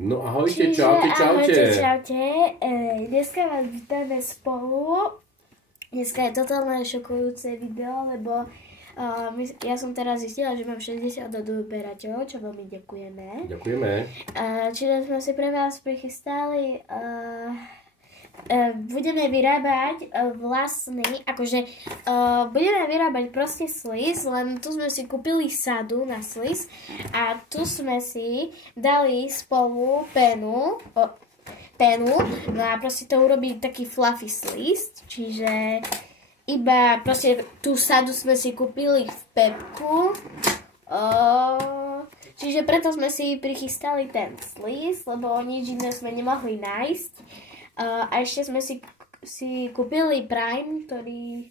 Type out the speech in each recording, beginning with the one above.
No ahojte, čaute. Čaute. Dneska vás vítame spolu. Dneska je totálne šokujúce video, lebo ja som teraz zistila, že mám 60 odberateľov, čo veľmi ďakujeme. Čiže sme si pre vás prichystali, budeme vyrábať budeme vyrábať proste sliz, len tu sme si kúpili sadu na sliz a tu sme si dali spolu penu, no a proste to urobí taký fluffy sliz, čiže iba proste tú sadu sme si kúpili v Pepku, čiže preto sme si prichystali ten sliz, lebo nič iné sme nemohli nájsť. A ešte sme si kúpili Prime, ktorý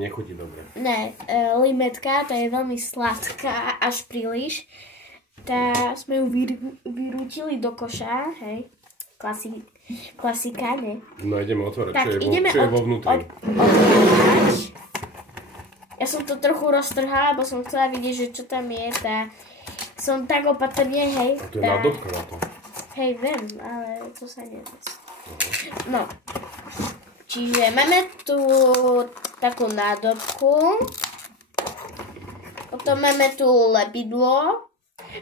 nechutí dobre. Ne, limetka, tá je veľmi sladká, až príliš. Tá sme ju vyrútili do koša, hej. Klasika, ne? No ideme otvárať, čo je vo vnútri. Ja som to trochu roztrhala, lebo som chcela vidieť, že čo tam je. Som tak opatrne, hej. A to je nádobka na to. Hej, viem, ale to sa nedá. No, čiže máme tu takú nádobku, potom máme tu lepidlo,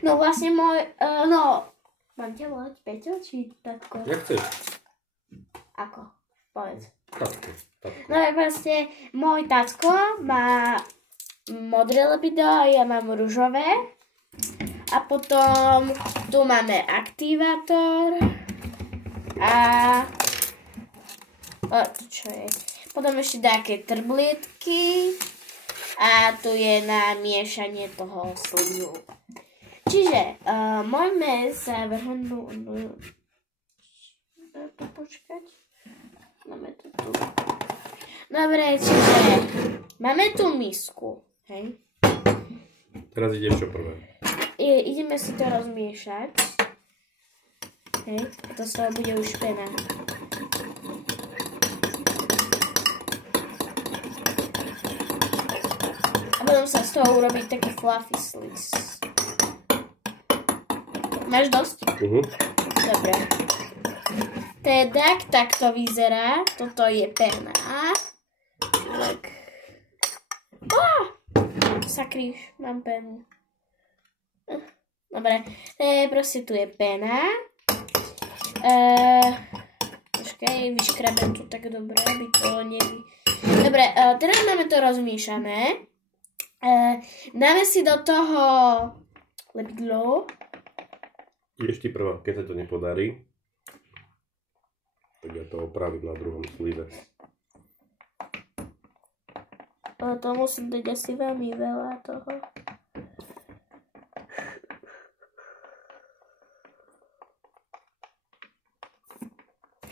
no vlastne mám ťa volať Peťo, či tatko? Jak chceš. Ako? Povedz. Tatko. No je proste, môj tatko má modré lepidlo a ja mám ružové. A potom tu máme aktivátor a čo je? Potom ešte také trblietky a tu je na miešanie toho slizu. Čiže môžeme sa vrhnúť. Počkať. Máme to tu. Dobre, čiže máme tu misku. Hej. Teraz ide čo prvé. Ideme si to rozmiešať. Hej, to sa bude už pena. A potom sa z toho urobí taký fluffy sliz. Máš dosť? Dobre. Teda, tak to vyzerá. Toto je pena. Tak. Sakríš, mám penu. Dobre, proste tu je pena. Počkaj, vyškrabem tu tak dobre, aby to Dobre, teraz máme to rozmiešané. Dáme si do toho lepidlo. Ešte prvá, keď sa to nepodarí, tak ja to opravím na druhom slize. Ale to musím dať asi veľmi veľa toho.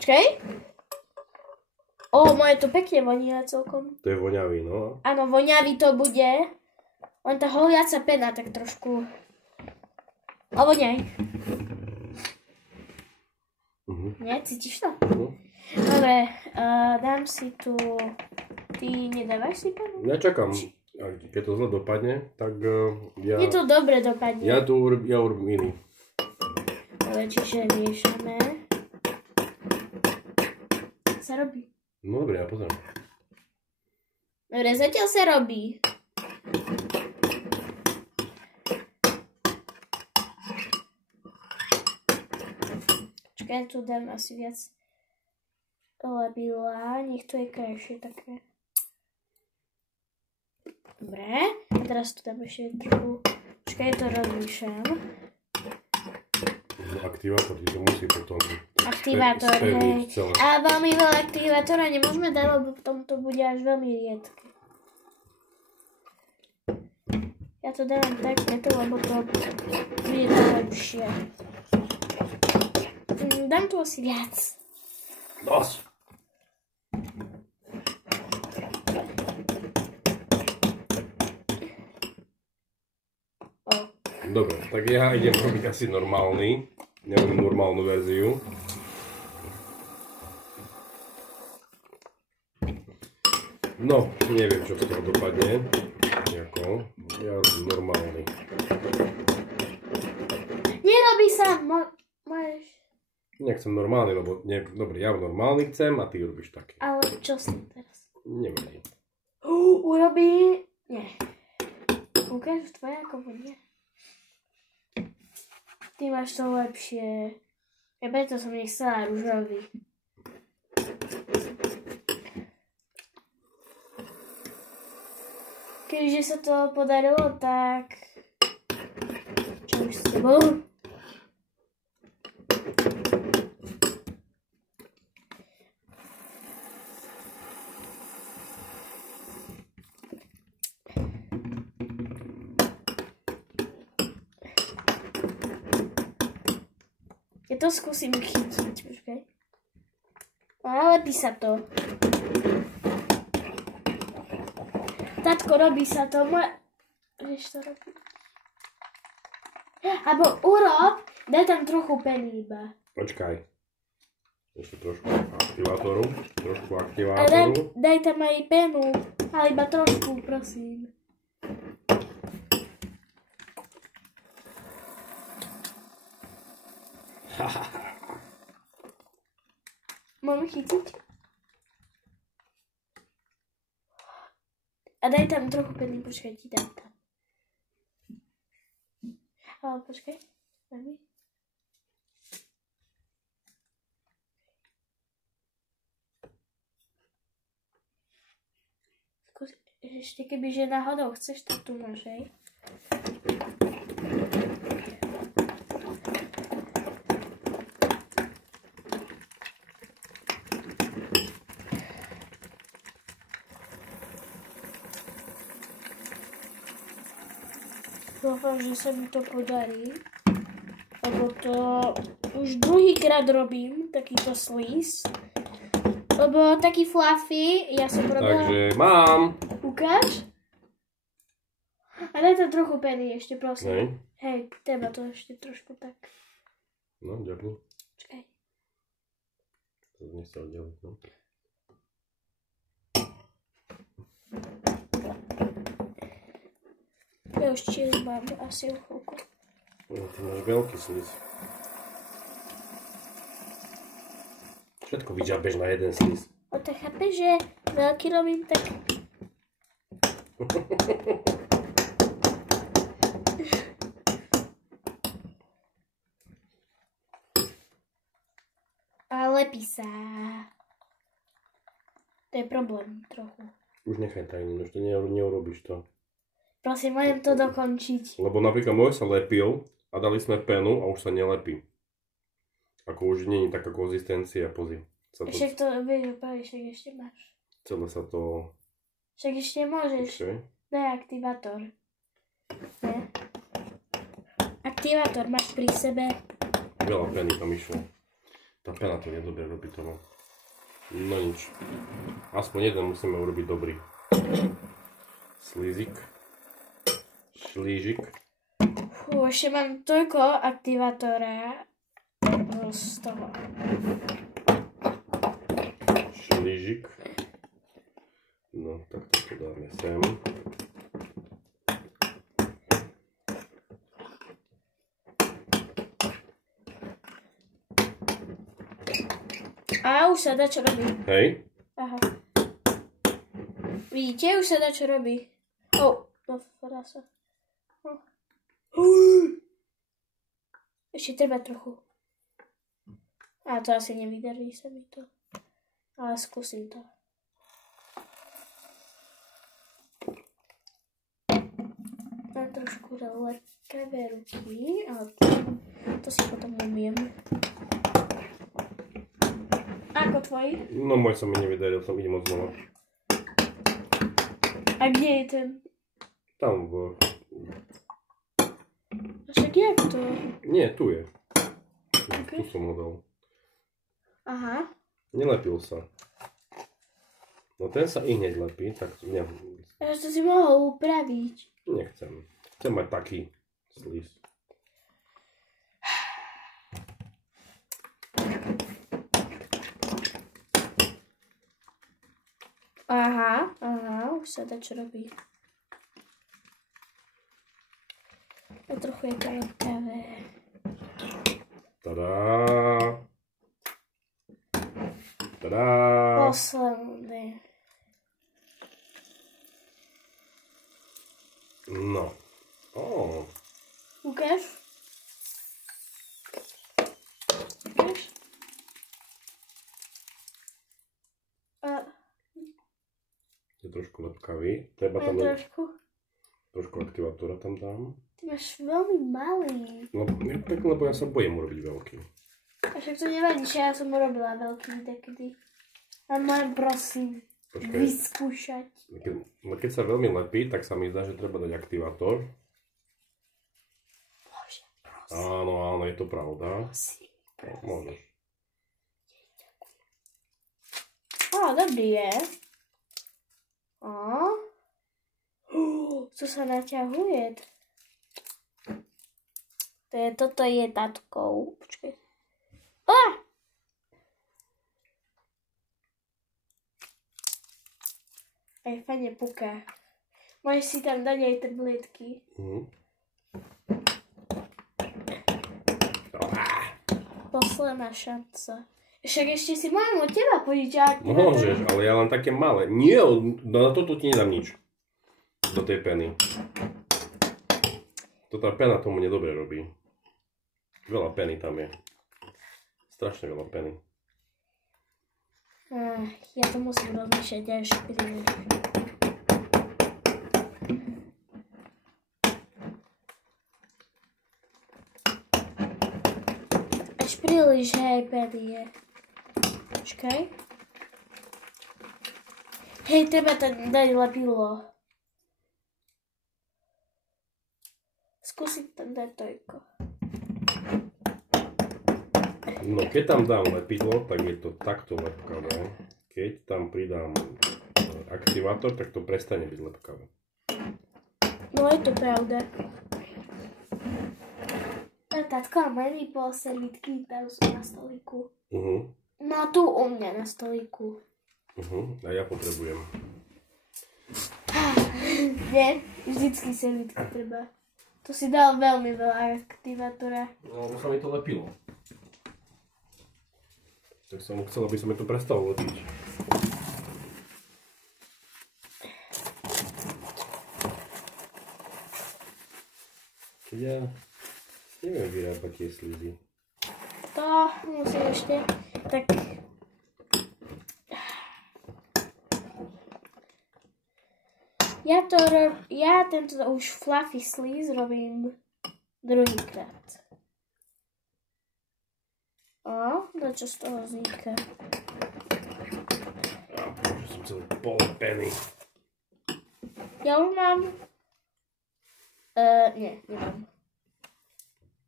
Počkej. Moje to pekne vonia celkom. To je voňavý, no. Áno, voňavý to bude. Len tá holiaca pena tak trošku. Voňaj. Nie? Cítiš to? Dobre, dám si tu. Ty nedávaš si penu? Ja čakám. Keď to zle dopadne, tak ja... Je to dobre dopadne. Ja urobím iný. Dobre, čiže miešame. Sa robí. No dobre, ja pozriem. Dobre, zatiaľ sa robí. Čakaj, tu dám asi viac lepidla, nech to je krajšie také. Dobre, a teraz tu dám ešte trochu. Čakaj, to rozmýšľam. Aktivátor ti to musí potom... Aktivátor, hej. A veľmi veľa aktivátora nemôžeme dať, lebo potom to bude až veľmi riedke. Ja to dávam tak preto, lebo to bude to lepšie. Dám tu asi viac. Dosť. Dobre, tak ja idem robiť asi normálny. Nerobím normálnu verziu. No, neviem, čo z toho dopadne. Ja robím normálny. Nerobí sa, môžeš. Nechcem normálny, lebo dobrý, ja normálny chcem a ty robíš taký. Ale čo si teraz? Neviem. Urobí... Nie. Ukáž tvoje ako bude. Ty máš to lepšie. Ja preto som nechcela ružový. Keďže sa to podarilo, tak... Čo už s tebou? Ja to skúsim chytiť, počkaj. Ale lepí sa to. Tatko, robí sa to. Vieš to robiť? Abo urob, daj tam trochu peny iba. Počkaj. Ešte trošku aktivátoru. A daj tam aj penu. Ale iba trošku, prosím. Mám chytiť? A daj tam trochu peny, počkaj, ti dám tam. Ale počkaj, daj mi. Ešte kebyže náhodou chceš, tak tu máš, hej. Dúfam, že sa mi to podarí, lebo to už druhýkrát robím, takýto sliz. Lebo taký fluffy, ja som robila... Takže mám. Ukáž? A daj tam trochu peny ešte, prosím. Nej. Hej, treba to ešte trošku tak. No, ďakujem. Čakaj. To nechce oddeliť, no. Ja už tiež mám asi o chvíľku. No, ty máš veľký sliz. Všetko vyžabeš na jeden sliz. O tak chápeš, že veľký robím tak... A lepí sa. To je problém trochu. Už nechaj tajný, už to neurobíš to. Prosím, môžem to dokončiť. Lebo napríklad môj sa lepil a dali sme penu a už sa nelepí. Ako už nie je taká konzistencia, pozri. Však to vieš opraviť, však ešte máš. Celé sa to... Však ešte môžeš. Okay. Daj aktivátor. Ne? Aktivátor máš pri sebe. Veľa peny tam išlo. Tá pena to nedobre robí tomu. No nič. Aspoň jeden musíme urobiť dobrý. Slízik. Šlížik. Fú, ešte mám toľko aktivátora z toho. Šlížik. No, tak to dáme sem. A už sa dá čo robí. Hej. Aha. Vidíte, už sa dá čo robí. Dá sa. Ešte treba trochu. A to asi nevydarí sa mi to. Ale skúsim to. Mám trošku lekavé ruky, ale to si potom umiem. Ako tvoji? No môj sa mi nevydaril, som idem od znova. A kde je ten? Tam v... Však jak to? Nie, tu je. Okay. Tu som ho dal. Aha. Nelepil sa. No ten sa i hneď lepí, tak Ale to si mohol upraviť. nechcem. Chcem mať taký sliz. Aha, už sa dá čo robí. A trochu je to lekavé. Tadá. Tadá. Posledný. No. Ukáž? Je trošku lepkavý. Treba tam trošku aktivátora tam dám. Ty máš veľmi malý. No, tak lebo ja sa bojím urobiť veľký. A však to nevadí, že ja som urobila veľký takedy. A mám prosím vyskúšať. Keď sa veľmi lepí, tak sa mi zdá, že treba dať aktivátor. Bože, prosím. Áno, je to pravda. Prosím. Môžeš. Dobrý je. Tu sa naťahuje. Toto je tatkou. Počkaj. Aj fajne puká. Môžeš si tam dať aj tabletky. Posledná šanca. Však ešte si mám od teba požičať. Môžeš, ale ja len také malé. Nie, na toto ti nedám nič. Do tej peny. Tá pena tomu nedobre robí. Veľa peny tam je. Strašne veľa peny. Ja to musím rozmýšľať aj špríliš. Až príliš, hej, pedy je. Počkaj. Hej, treba tam dať lepidlo. Skúsim tam dať tojko. No keď tam dám lepidlo, tak je to takto lepkavé. Keď tam pridám aktivátor, tak to prestane byť lepkavé. No je to pravda. Tatko, mali po servítky, tam sú na stolíku. No tu u mňa na stolíku. A ja potrebujem. Nie, vždycky servítky treba. Tu si dal veľmi veľa aktivátora. No, už sa mi to lepilo. Tak som chcel, aby sa mi to prestalo lepiť. Keď ja neviem vyrábať tie slízy. To musím ešte tak... Ja tento už fluffy sleeze robím druhýkrát. Čo z toho vzniká? Bože, som celý pol peny. Ja už mám... Nie, nemám.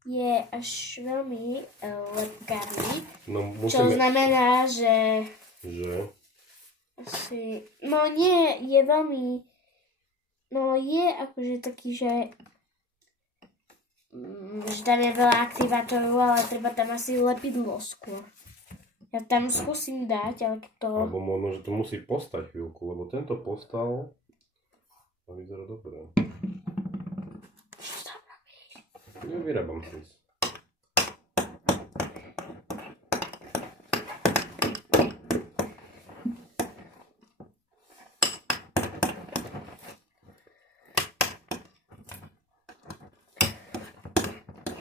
Je až veľmi lepkavý. No, čo znamená, že... Že? Asi... No nie, je veľmi... No je akože taký, že tam je veľa aktivátorov, ale treba tam asi lepidlo skôr. Ja tam skúsim dať, ale to... Alebo možno, že to musí postať chvíľku, lebo tento postal a vyzerá dobre. Čo tam robíš? Ja vyrábam si.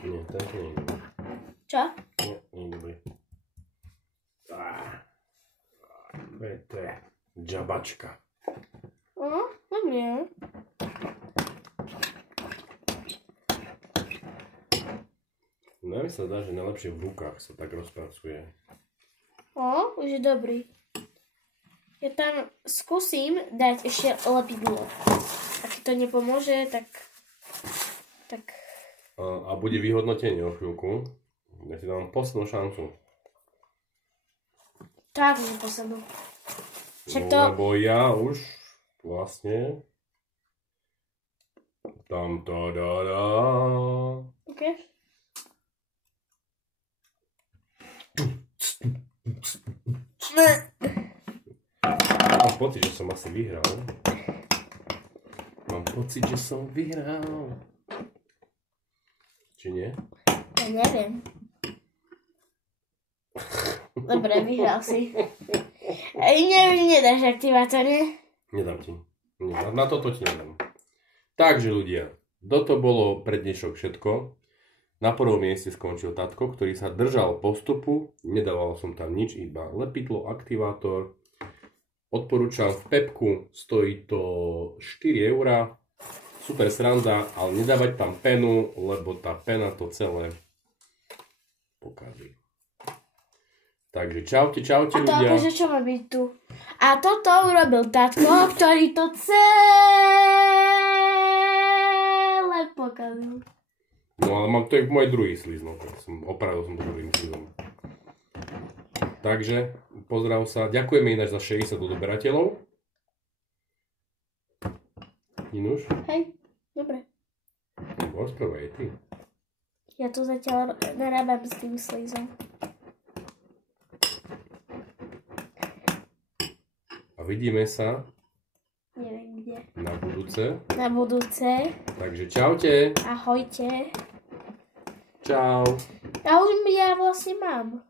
Nie, tento nie je dobrý. Čo? Nie, nie je dobrý. To je džabačka. Dobre. No mi sa zdá, že najlepšie v rukách sa tak rozpracuje. Už je dobrý. Ja tam skúsim dať ešte lepidlo. Ak to nepomôže, tak... A bude vyhodnotenie o chvíľku. Ja ti dám poslednú šancu. Tak, že poslednú. Však to... Lebo ja už vlastne... Tam to da. OK. Mám pocit, že som asi vyhral. Či nie? Ja neviem. Dobre, vyhral si. Nedáš aktivátor, nie? Nedám ti. Na toto ti nedám. Takže ľudia, toto bolo pre dnešok všetko. Na prvom mieste skončil tatko, ktorý sa držal postupu. Nedával som tam nič, iba lepidlo, aktivátor. Odporúčam v Pepku, stojí to 4 €. Super sranda, ale nedávať tam penu, lebo tá pena to celé pokazí. Takže čaute ľudia. A to akože čo má byť tu? A toto urobil tatko, ktorý to celé pokazil. No ale mám to je môj druhý slíz, no tak opravil som to druhým slízom. Takže pozdrav sa, ďakujeme ináč za 60 odoberateľov. Inuš? Hej, dobre. Rozprávaj ty. Ja tu zatiaľ narábam s tým slízom. A vidíme sa Neviem kde. na budúce. Na budúce. Takže čaute. Ahojte. Čau. A už ja vlastne mám.